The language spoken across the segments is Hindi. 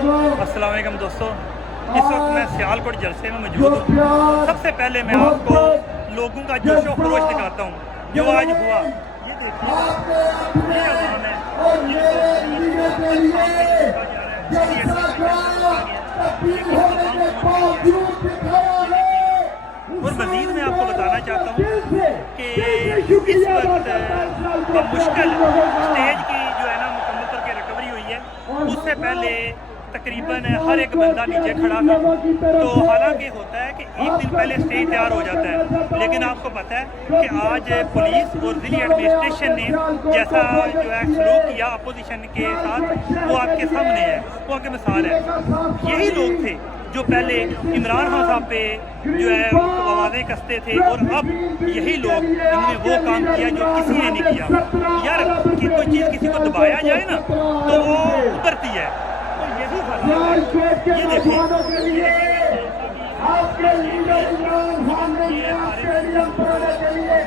अस्सलाम वालेकुम दोस्तों, इस वक्त मैं सियालकोट जलसे में मौजूद हूँ। सबसे पहले मैं आपको लोगों का जोशो खरोश दिखाता हूँ जो आज हुआ। ये देखिए, ये अवाम है और मज़ीद मैं आपको बताना चाहता हूँ कि इस वक्त मुश्किल स्टेज की जो है ना मुकम्मल करके रिकवरी हुई है। उससे पहले तकरीबन हर एक बंदा नीचे खड़ा था। तो हालांकि होता है कि एक दिन पहले स्टेज तैयार हो जाता है, लेकिन आपको पता है कि आज पुलिस और ज़िली एडमिनिस्ट्रेशन ने जैसा जो है सलूक किया अपोजिशन के साथ, वो आपके सामने है, वो आपके मिसाल है। यही लोग थे जो पहले इमरान खान साहब पे जो है आवाज़ें कसते थे, और अब यही लोग इन्होंने वो काम किया जो किसी ने नहीं किया। यार कि कोई चीज़ किसी को दबाया जाए ना तो वो उभरती है, तो यही हालात है। ये देखिए, आपके लीडर इमरान खान ने नया स्टेडियम बनाने के लिए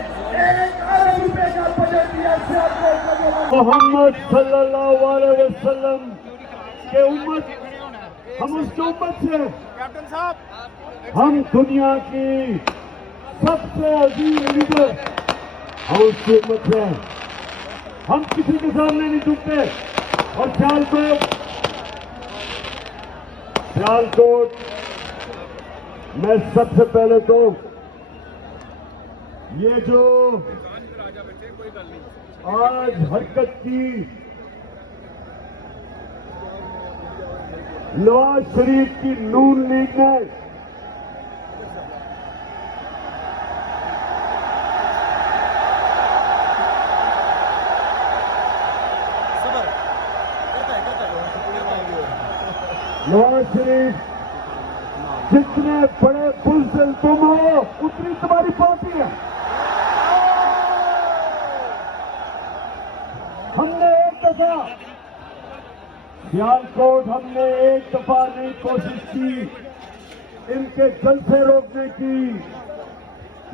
1 अरब रुपए का बजट दिया। मोहम्मद सल्लल्लाहु अलैहि वसल्लम के उम्मत, हम उसकी उम्मत से, कैप्टन साहब, हम दुनिया की सबसे अजीम लीडर, हम उसकी उम्मत से, हम किसी के सामने नहीं झुकते। और सियालकोट मैं सबसे पहले तो ये जो आज हरकत की नवाज शरीफ की नून लीग ने, नवाज शरीफ जितने बड़े बुज़दिल तुम हो उतनी तुम्हारी पार्टी है। हमने एक दफा सियालकोट, हमने एक दफा नहीं कोशिश की इनके जलसे रोकने की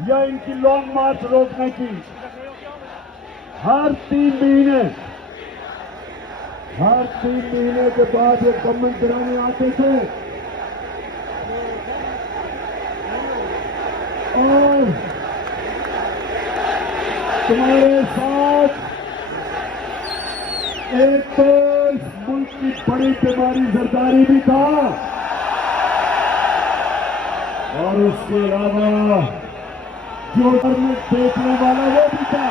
या इनकी लॉन्ग मार्च रोकने की। हर 3 महीने के बाद ये गवर्नमेंट गिराने आते थे और तुम्हारे साथ एक तो इस मुल्क की बड़ी बीमारी जरदारी भी था, और उसके अलावा जो में देखने वाला वो भी था।